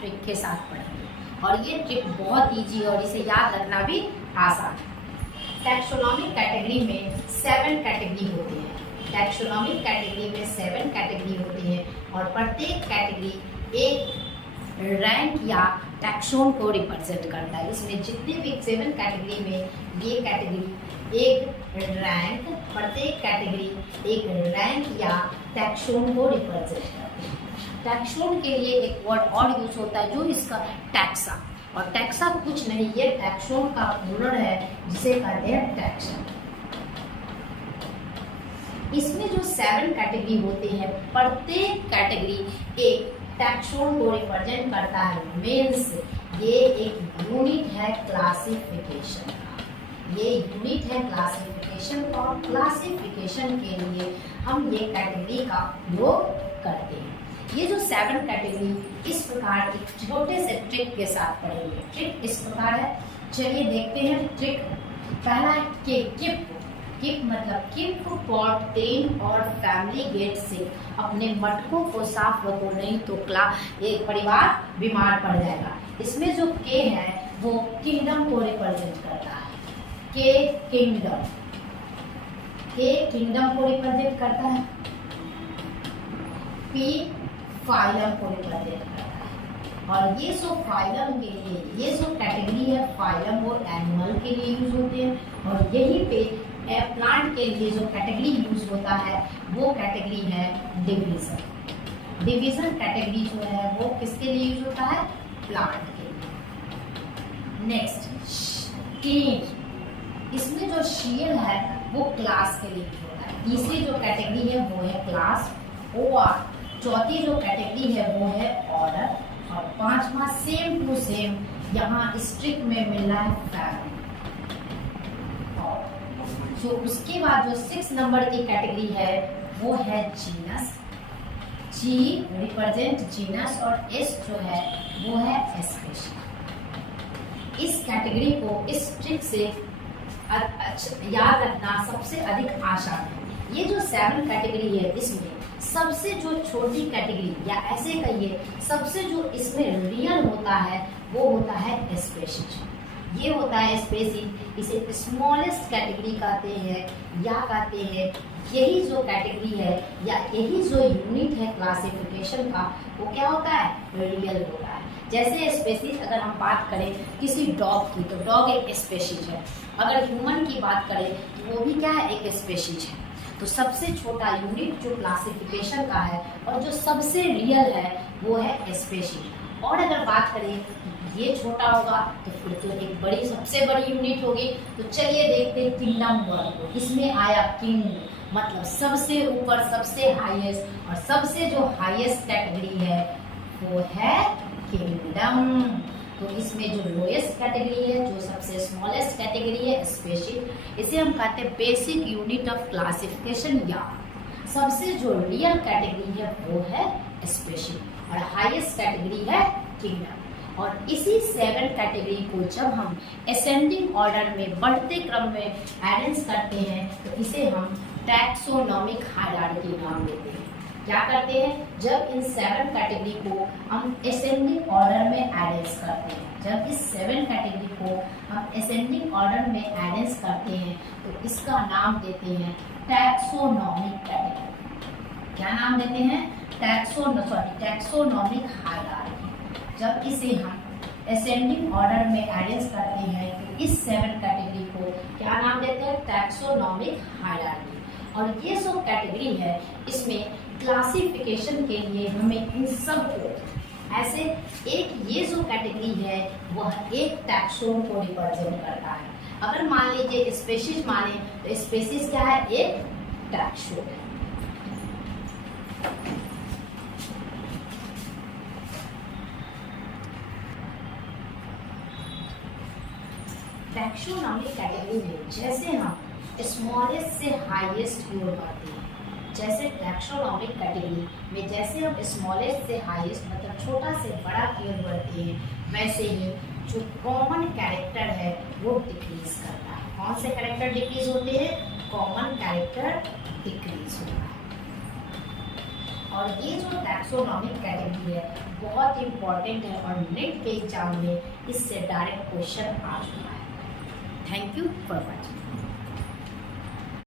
Trick के साथ पढ़ेंगे और ये ट्रिक बहुत इजी और इसे याद रखना भी आसान है। टैक्सोनॉमिक कैटेगरी में 7 कैटेगरी होती है। टैक्सोनॉमिक कैटेगरी में 7 कैटेगरी होती है और प्रत्येक कैटेगरी एक रैंक या टैक्सोन को रिप्रेजेंट करता है। इसमें जितने भी 7 कैटेगरी में ये कैटेगरी एक रैंक, प्रत्येक कैटेगरी एक रैंक या टैक्सोन को रिप्रेजेंट करती है। टैक्सोन के लिए एक वर्ड और यूज होता है जो इसका टैक्सा, और टैक्सा कुछ नहीं, ये टैक्सोन का प्लूरल है जिसे कहते हैं टैक्सन। इसमें जो 7 कैटेगरी होते हैं, प्रत्येक कैटेगरी एक टैक्सोन को रिप्रेजेंट करता है। मीन्स ये एक यूनिट है क्लासिफिकेशन का, ये यूनिट है क्लासिफिकेशन का, और क्लासिफिकेशन के लिए हम ये कैटेगरी का उपयोग करते हैं। ये जो 7 कैटेगरी इस प्रकार एक छोटे से ट्रिक के साथ पढ़ेंगे। ट्रिक इस प्रकार है, चलिए देखते हैं ट्रिक। पहला है किप मतलब कीप पॉट, टेन और फैमिली गेट से अपने मटकों को साफ रखो, नहीं तो एक परिवार बीमार पड़ जाएगा। इसमें जो के है वो किंगडम को रिप्रेजेंट करता है। के किंगडम को रिप्रेजेंट करता है। पी फाइलम को रिप्रेजेंट करता है। और ये जो फाइलम के लिए, ये जो कैटेगरी है फाइलम, वो एनिमल के लिए यूज होते हैं। और यहीं पे प्लांट के लिए जो कैटेगरी यूज होता है वो कैटेगरी है डिवीजन। डिवीजन कैटेगरी जो है वो किसके लिए यूज होता है? प्लांट के लिए। नेक्स्ट क्लीन, इसमें जो शील है वो क्लास के लिए यूज होता है। तीसरी जो कैटेगरी है वो है क्लास। ओआर, चौथी जो कैटेगरी है वो है ऑर्डर। और 5वां सेम टू सेम यहाँ स्ट्रिक में मिल रहा है फैमिली। जो उसके बाद जो 6 नंबर की कैटेगरी है वो है जीनस। जी रिप्रेजेंट जीनस और एस जो है वो है स्पेशीज। इस कैटेगरी को इस ट्रिक से याद रखना सबसे अधिक आसान है। ये जो 7 कैटेगरी है इसमें सबसे जो छोटी कैटेगरी या ऐसे कहिए सबसे जो इसमें रियल होता है वो होता है स्पेशीज। ये होता है स्पेशीज, इसे स्मॉलेस्ट कैटेगरी कहते हैं या कहते हैं यही जो कैटेगरी है या यही जो यूनिट है क्लासिफिकेशन का वो क्या होता है? रियल होता है। जैसे स्पेशीज अगर हम बात करें किसी डॉग की तो डॉग एक स्पेशीज है। अगर ह्यूमन की बात करें तो वो भी क्या है? एक स्पेशीज है। तो सबसे छोटा यूनिट जो क्लासिफिकेशन का है और जो सबसे रियल है वो है स्पेशीज। और अगर बात करें ये छोटा होगा तो फिर तो एक बड़ी सबसे बड़ी यूनिट होगी। तो चलिए देखते हैं किंगडम वर्ड को। इसमें आया किंग मतलब सबसे ऊपर, सबसे हाईएस्ट, और सबसे जो हाईएस्ट कैटेगरी है वो है किंगडम। तो इसमें जो लोएस्ट कैटेगरी है, जो सबसे स्मॉलेस्ट कैटेगरी है स्पेशीज, इसे हम कहते हैं बेसिक यूनिट ऑफ क्लासिफिकेशन। या सबसे जो रियल कैटेगरी है वो है स्पेशीज और हाईएस्ट कैटेगरी है किंगडम। और इसी 7 कैटेगरी को जब हम असेंडिंग ऑर्डर में बढ़ते क्रम में अरेंज करते हैं तो इसे हम टैक्सोनॉमिक हायरार्की नाम देते हैं। क्या करते हैं? जब इन 7 कैटेगरी को हम असेंडिंग ऑर्डर में अरेंज करते हैं, जब इस 7 कैटेगरी को हम असेंडिंग ऑर्डर में अरेंज करते हैं तो इसका नाम देते हैं टैक्सोनॉमिक कैटेगरी। क्या नाम देते हैं? Taxonomic hierarchy. जब इसे हम असेंडिंग ऑर्डर में अरेंज करते हैं तो इस 7 कैटेगरी को क्या नाम देते हैं? Taxonomic hierarchy. और ये जो कैटेगरी है इसमें क्लासिफिकेशन के लिए हमें इन सब को ऐसे एक ये जो कैटेगरी है वह एक टैक्सोन को रिप्रेजेंट करता है। अगर मान लीजिए स्पेशीज माने तो स्पेशीज क्या है? एक टैक्सोन है। टैक्सोनॉमिक कैटेगरी में जैसे हम स्मॉलेस्ट से हाईएस्ट की ओर बढ़ते हैं, जैसे टैक्सोनॉमिक कैटेगरी में जैसे हम स्मॉलेस्ट से हाईएस्ट मतलब छोटा से बड़ा की ओर बढ़ते हैं, वैसे ही जो कॉमन कैरेक्टर है वो डिक्रीज करता है। कौन से कैरेक्टर डिक्रीज होते हैं? कॉमन कैरेक्टर डिक्रीज होता है। और ये जो टैक्सोनॉमिक कैटेगरी है बहुत इंपॉर्टेंट है और नेट के एग्जाम में इससे डायरेक्ट क्वेश्चन आ चुका है। Thank you for watching.